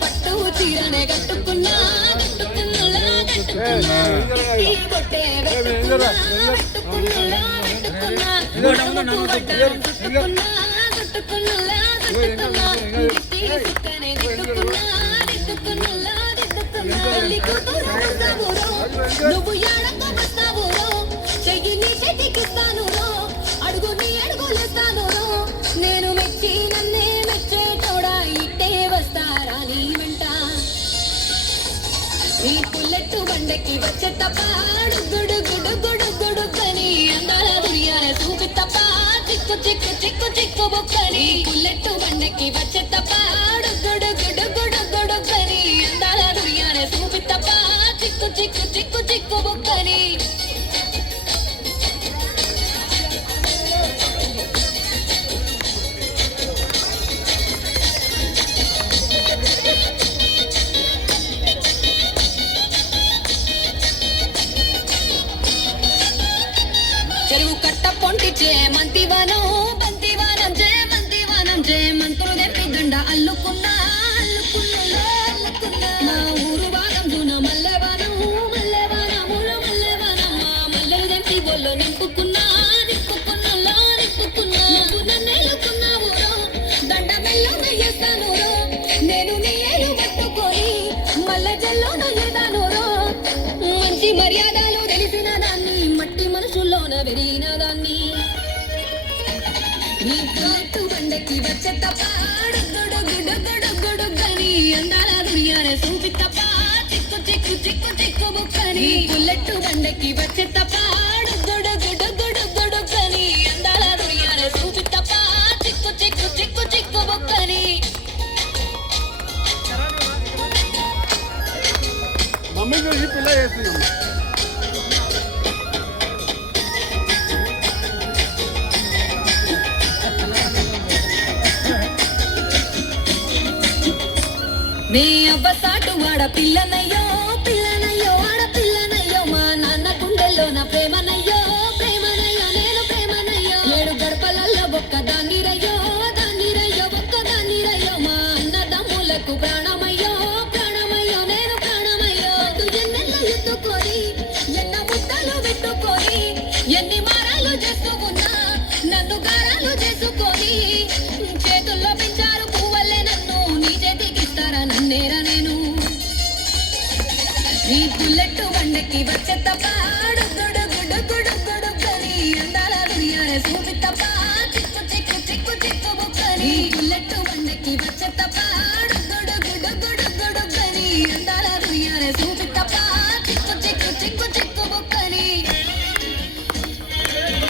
పట్టు చీరనే కట్టుకున్నా నువ్వు ఎడకు వస్తావు చెయ్యి నీ చేతికిస్తాను అడుగు నీ అడుగులేస్తాను నేను మెచ్చి నన్నే మెచ్చేటోడా ఇట్టే వస్తారా నీ వెంట నీ పుల్లెట్టు బండకి వచ్చే తప్ప గుడు గుడు గుడు గుడుకని అందాల దుర్యాల చూపి తప్ప చిక్కు చిక్కు చిక్కు చిక్కు బొక్కని పుల్లెట్టు బండకి వచ్చే తప్ప గుడు గుడు గుడు గుడుకని అందాల దుర్యాల చూపి తప్ప చిక్కు చిక్కు చిక్కు చిక్కు బొక్కని చెరువు కట్ట పొంటిచే మంతివనం బంతివనం జే మంత్రులు తెప్పి దండ అల్లుకున్నా మా ఊరు భాగం జూన మల్లెవనముల మల్లెలు తెప్పి గొల్లో నింపుకున్నా నువ్వు నన్నేలుకున్నావు దండ మెల్లో నయ్యేస్తాను నేను నీ ఏలు పట్టుకొని మల్లె జల్లో నయ్యేదాను మంచి మర్యాదలు తెలిసిన దాన్ని మట్టి మనసులోన వెరిగిన దాన్ని నీ పుల్లెట్టు బండకి వచ్చే తప్ప గని అందాల దుర్యాన చూపి తప్ప చిక్కు చిక్కు చిక్కు చిక్కు బుక్కని పుల్లెట్టు బండకి వచ్చే తప్ప గని అందాల దుర్యాన చూపి తప్ప చిక్కు చిక్కు చిక్కు చిక్కు బుక్కని మమ్మీ చూసి పిల్ల చేస్తున్నాం నే అవ్వసాటు వాడ పిల్లనయ్యో ఆడపిల్లనయ్యో మా నాన్న గుండెల్లో నా ప్రేమనయ్యో నేను ప్రేమనయ్యో 7 గడపలల్లో ఒక్క దాన్నిరయ్యో ఒక్క దాన్నిరయ్యో మా అన్నదమ్ములకు ప్రాణమయ్యో నేను ప్రాణమయ్యో ఎన్నెల్లో ఎత్తుకొని ఎన్న ముద్దలు పెట్టుకొని ఎన్ని మారాలు చేసుకున్నా నన్ను గారాలు చేసుకొని చేతుల్లో పెంచారు పువ్వల్లే నన్ను నీ చేతికిస్తారా నన్నేరా నేను నీ పుల్లెట్టు బండకి వచ్చే తప్ప